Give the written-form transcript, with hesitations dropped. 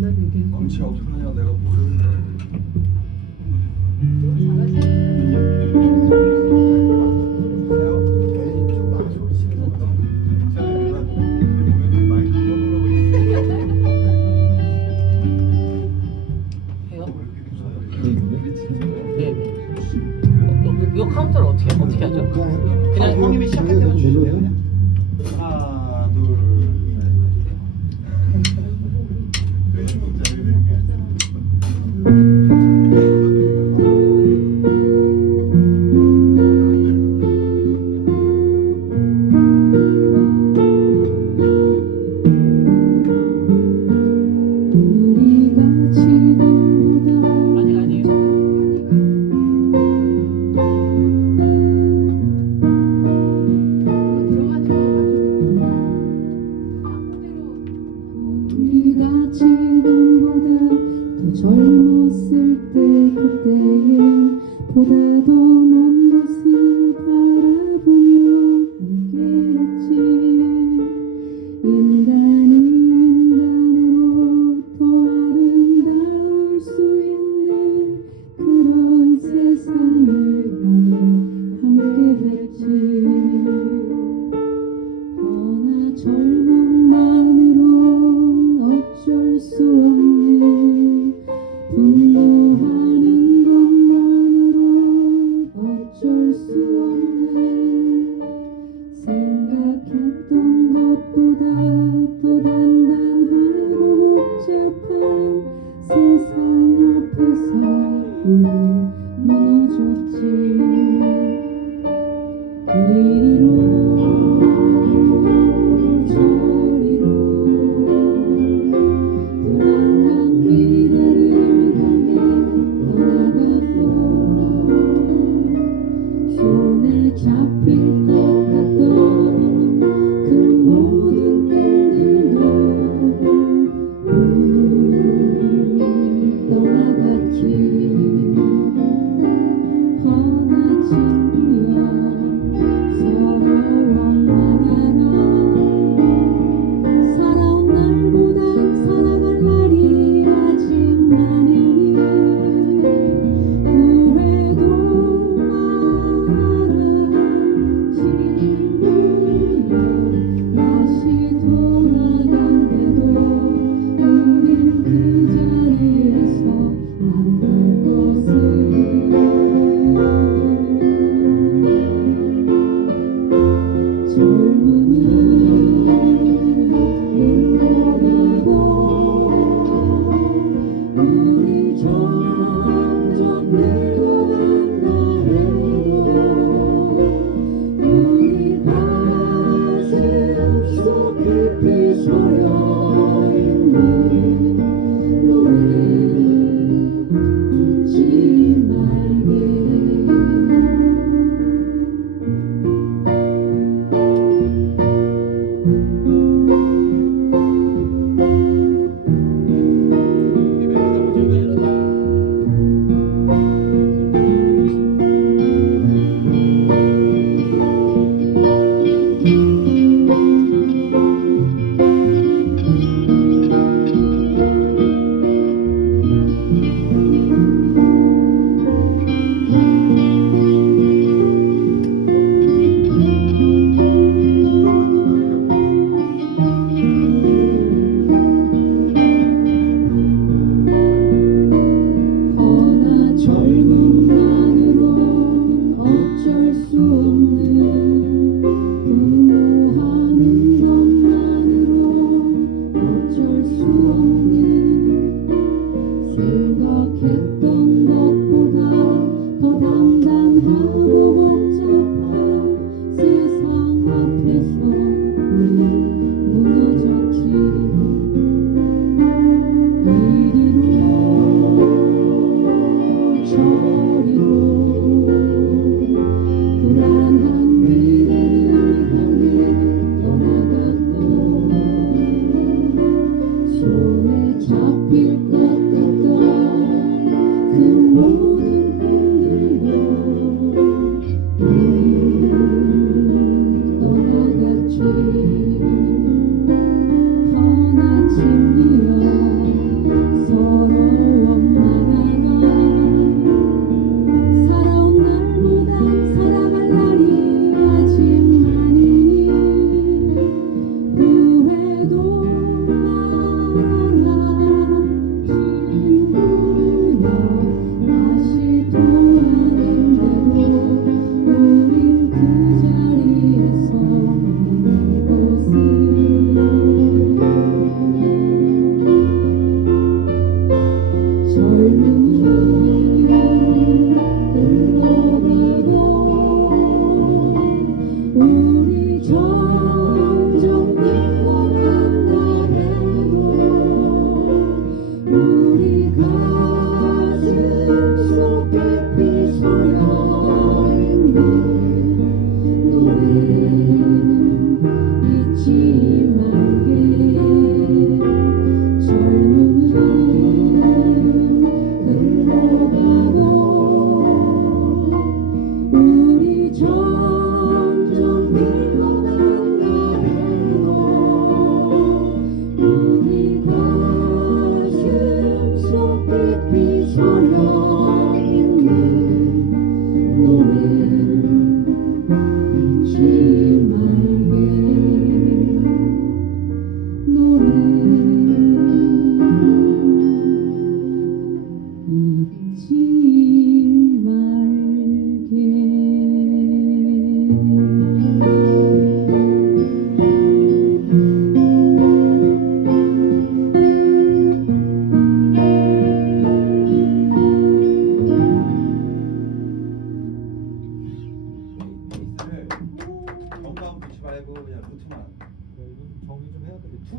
만나서 얘기해. 엄치 어떡하냐 내가 모르는데. 해요? 네. 이거 카운터를 어떻게 하죠? 그냥 형님이 시작할 때만 주실래요? 그냥? 하나, 둘, 우리가 지금보다 아니. 우리가 지금보다 더 젊었을 때 그때에 보다 더 먼 것을 바라보며 함께했지. 인간이 인간으로 더 아름다울 수 있는 그런 세상을 향해 함께했지. 허나 절망만으론 어쩔 수 없는 분노하는 것만으론 어쩔 수 없는 생각했던 것보다 더 단단하고 복잡한 세상 앞에서 우리 무너졌지. 이리로 저리로 불안한 미래를 향해 떠나가고 손에 잡힐 것 같던 그 모든 꿈들도 말게 젊음은 흘러가고 우리 점점 늙어간다 해도 우리 가슴 속 깊이 서려있는 노래 잊지 말게 노래 잊지